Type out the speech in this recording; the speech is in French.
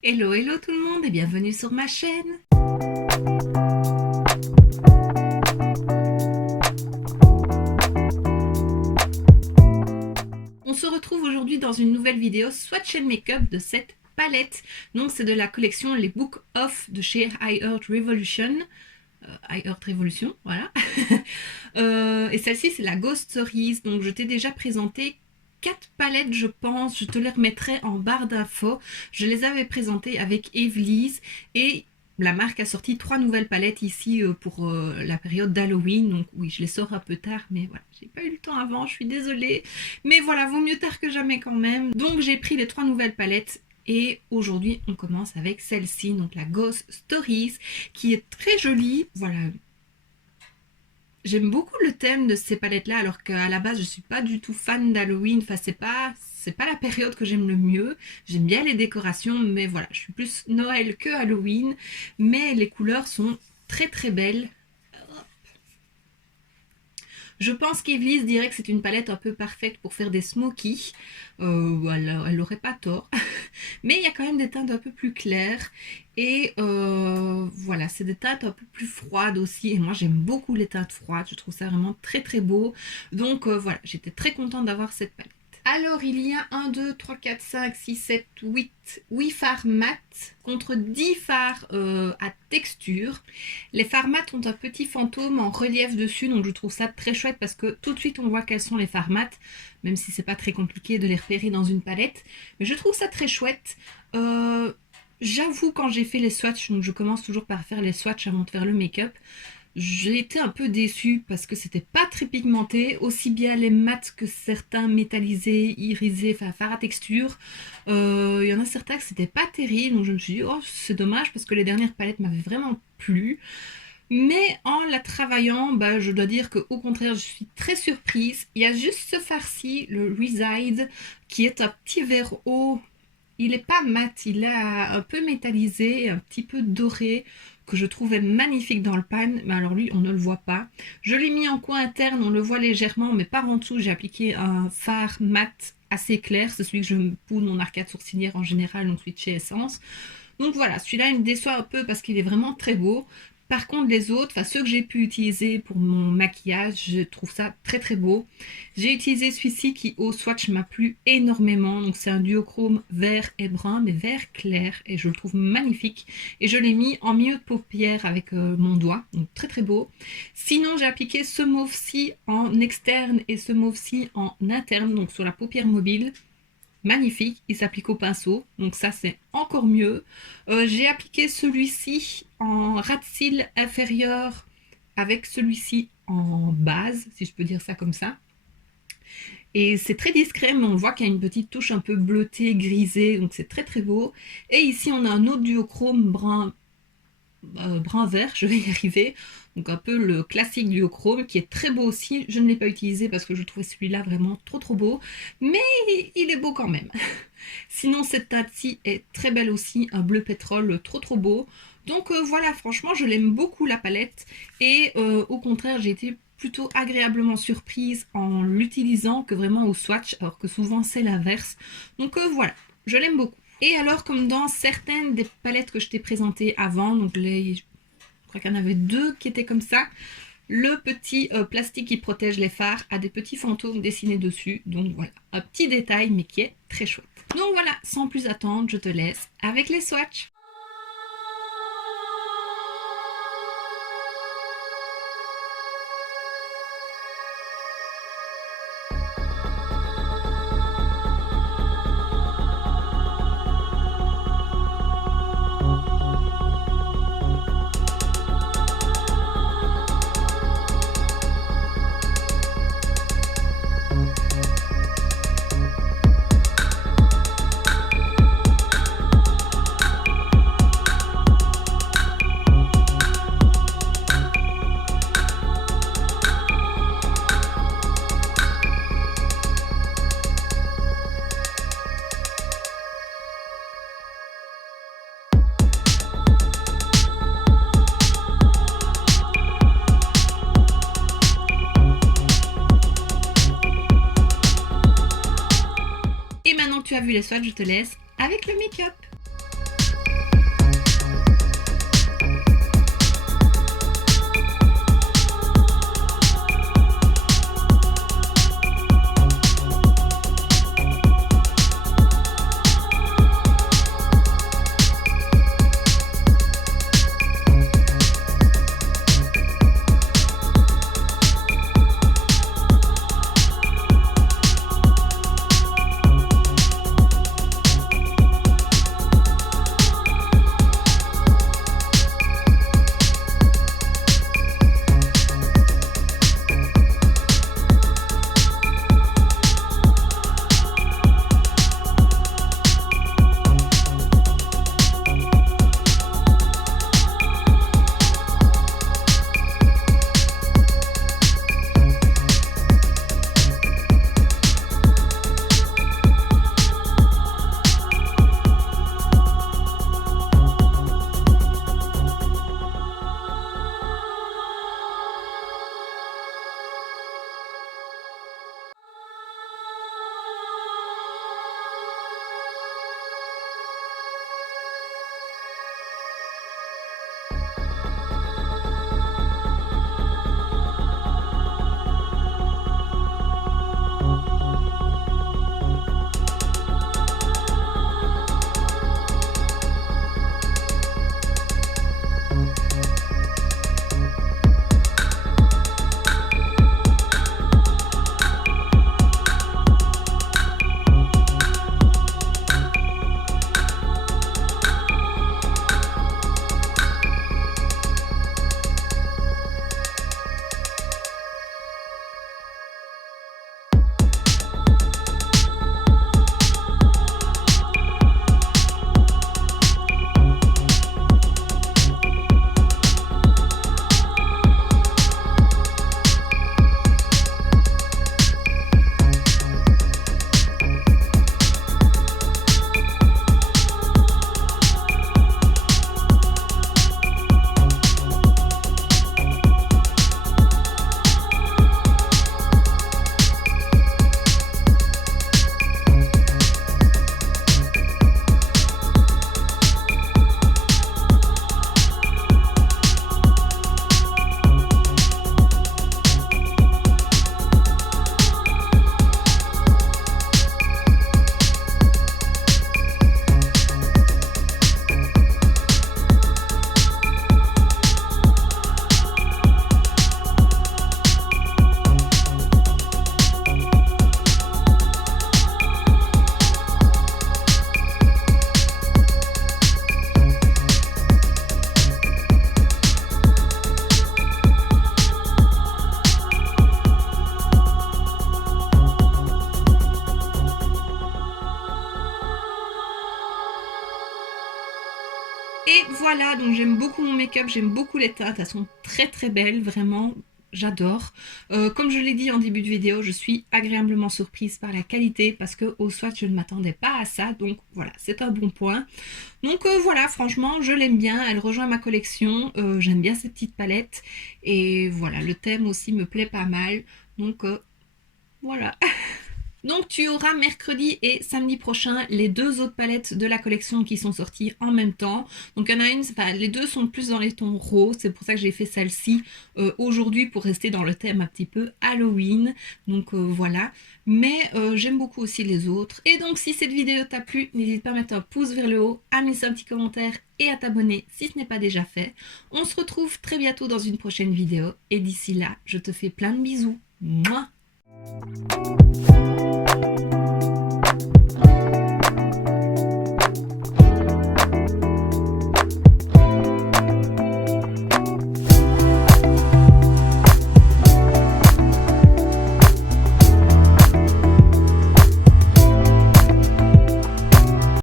Hello, hello tout le monde et bienvenue sur ma chaîne. On se retrouve aujourd'hui dans une nouvelle vidéo swatch and make-up de cette palette. Donc c'est de la collection les Book Off de chez iHeart Revolution. iHeart Revolution, voilà. Et celle-ci c'est la Ghost Stories. Donc je t'ai déjà présenté 4 palettes, je pense, je te les remettrai en barre d'infos. Je les avais présentées avec Evelise et la marque a sorti 3 nouvelles palettes ici pour la période d'Halloween. Donc oui, je les sors un peu tard, mais voilà, j'ai pas eu le temps avant, je suis désolée. Mais voilà, vaut mieux tard que jamais quand même. Donc j'ai pris les 3 nouvelles palettes. Et aujourd'hui, on commence avec celle-ci, donc la Ghost Stories, qui est très jolie. Voilà, j'aime beaucoup le thème de ces palettes-là, alors qu'à la base, je suis pas du tout fan d'Halloween. Enfin, c'est pas la période que j'aime le mieux. J'aime bien les décorations, mais voilà, je suis plus Noël que Halloween. Mais les couleurs sont très très belles. Je pense qu'Evelise dirait que c'est une palette un peu parfaite pour faire des smokies. Elle n'aurait pas tort. Mais il y a quand même des teintes un peu plus claires. Et voilà, c'est des teintes un peu plus froides aussi. Et moi, j'aime beaucoup les teintes froides. Je trouve ça vraiment très très beau. Donc voilà, j'étais très contente d'avoir cette palette. Alors, il y a 1, 2, 3, 4, 5, 6, 7, 8 fards mat contre 10 fards à texture. Les fards mat ont un petit fantôme en relief dessus, donc je trouve ça très chouette parce que tout de suite on voit quels sont les fards mat, même si c'est pas très compliqué de les repérer dans une palette. Mais je trouve ça très chouette. J'avoue, quand j'ai fait les swatchs, donc je commence toujours par faire les swatchs avant de faire le make-up, j'ai été un peu déçue parce que c'était pas très pigmenté, aussi bien les mats que certains métallisés, irisés, enfin fards à texture. Il y en a certains que c'était pas terrible, donc je me suis dit oh c'est dommage parce que les dernières palettes m'avaient vraiment plu. Mais en la travaillant, bah, je dois dire qu'au contraire, je suis très surprise. Il y a juste ce fard-ci, le Reside, qui est un petit vert haut. Il n'est pas mat, il est un peu métallisé, un petit peu doré, que je trouvais magnifique dans le pan, mais alors lui, on ne le voit pas. Je l'ai mis en coin interne, on le voit légèrement, mais par en dessous, j'ai appliqué un fard mat assez clair. C'est celui que je me poudre mon arcade sourcilière en général, donc celui de chez Essence. Donc voilà, celui-là, il me déçoit un peu parce qu'il est vraiment très beau. Par contre, les autres, enfin ceux que j'ai pu utiliser pour mon maquillage, je trouve ça très très beau. J'ai utilisé celui-ci qui au swatch m'a plu énormément. Donc c'est un duochrome vert et brun, mais vert clair. Et je le trouve magnifique. Et je l'ai mis en milieu de paupière avec mon doigt. Donc très très beau. Sinon, j'ai appliqué ce mauve-ci en externe et ce mauve-ci en interne, donc sur la paupière mobile. Magnifique, il s'applique au pinceau, donc ça c'est encore mieux. J'ai appliqué celui-ci en ras de cils inférieur avec celui-ci en base, si je peux dire ça comme ça. Et c'est très discret, mais on voit qu'il y a une petite touche un peu bleutée, grisée, donc c'est très très beau. Et ici on a un autre duochrome brun vert, je vais y arriver, donc un peu le classique duochrome qui est très beau aussi. Je ne l'ai pas utilisé parce que je trouvais celui-là vraiment trop beau, mais il est beau quand même. Sinon cette teinte-ci est très belle aussi, un bleu pétrole trop beau. Donc voilà, franchement je l'aime beaucoup la palette et au contraire j'ai été plutôt agréablement surprise en l'utilisant que vraiment au swatch, alors que souvent c'est l'inverse. Donc voilà, je l'aime beaucoup. Et alors, comme dans certaines des palettes que je t'ai présentées avant, donc je crois qu'il y en avait 2 qui étaient comme ça, le petit plastique qui protège les fards a des petits fantômes dessinés dessus. Donc voilà, un petit détail mais qui est très chouette. Donc voilà, sans plus attendre, je te laisse avec les swatchs. Et maintenant que tu as vu les swatchs, je te laisse avec le make-up. Et voilà, donc j'aime beaucoup mon make-up, j'aime beaucoup les teintes, elles sont très très belles, vraiment, j'adore. Comme je l'ai dit en début de vidéo, je suis agréablement surprise par la qualité parce que au swatch je ne m'attendais pas à ça, donc voilà, c'est un bon point. Donc voilà, franchement, je l'aime bien, elle rejoint ma collection, j'aime bien cette petite palette et voilà, le thème aussi me plaît pas mal, donc voilà. Donc tu auras mercredi et samedi prochain les deux autres palettes de la collection qui sont sorties en même temps. Donc il y en a une, enfin, les deux sont plus dans les tons roses, c'est pour ça que j'ai fait celle-ci aujourd'hui pour rester dans le thème un petit peu Halloween. Donc voilà, mais j'aime beaucoup aussi les autres. Et donc si cette vidéo t'a plu, n'hésite pas à mettre un pouce vers le haut, à me laisser un petit commentaire et à t'abonner si ce n'est pas déjà fait. On se retrouve très bientôt dans une prochaine vidéo et d'ici là, je te fais plein de bisous. Mouah.